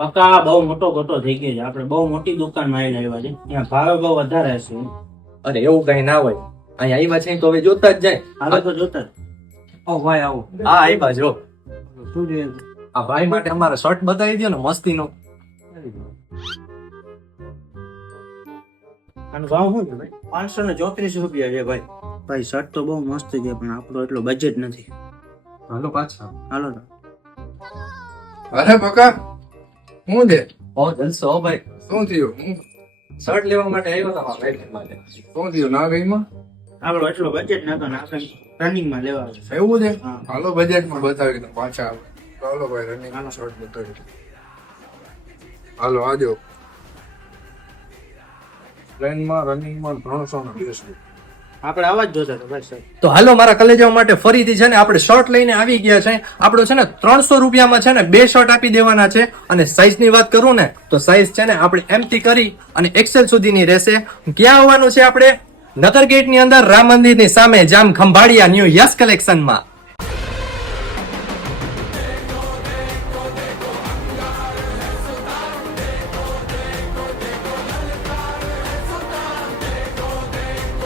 પક્કા બહુ મોટો ગોટો થઈ ગયો છે. આપણે બહુ મોટી દુકાનમાં આવીને આવ્યા છે. ત્યાં ભાવ બહુ વધારે હશે. અરે એવું કઈ ના હોય, અહીંયા આવ્યા છે તો હવે જોતા જ જાય. હાલો તો જોતા જ. ઓ ભાઈ આવો. હા આવ્યા જો. શું જોઈએ? આ ભાઈ માટે અમારે શર્ટ બતાવી દો ને મસ્તીનો. આનો ભાવ શું છે ભાઈ? 534 રૂપિયા છે ભાઈ. ભાઈ શર્ટ તો બહુ મસ્ત છે પણ આપણો એટલો બજેટ નથી. હાલો પાછા. હાલો તો. અરે બકા શું છે? બહુ જલસો હો ભાઈ. શું થયું? શર્ટ લેવા માટે આવ્યો હતા મારા ભાઈ માટે. શું થયું ના ગઈમાં? આપણો એટલો બજેટ નતો ને આપણે રનિંગમાં લેવા આવે છે. એવું છે? હા. હાલો બજેટમાં બતાવી દો પાછા આવે. હાલો ભાઈ રનિંગ શોર્ટ બતાવી દો. હાલો આજો. ટ્રેનમાં રનિંગમાં 320. આપણે આવા જ જોતા હતા ભાઈ સર. તો હાલો મારા કલેજાઓ માટે ફરીથી છે ને આપણે શર્ટ લઈને આવી ગયા છે. આપણો છે ને 300 રૂપિયામાં છે ને 2 શર્ટ આપી દેવાના છે. અને સાઈઝ ની વાત કરું ને તો સાઈઝ છે ને આપણે એમ થી કરી અને એક્સેલ સુધીની રહેશે. ક્યાં આવવાનું છે આપણે? નગર ગેટ ની અંદર રામ મંદિર ની સામે જામ ખંભાળિયા ન્યુ યસ કલેક્શન માં.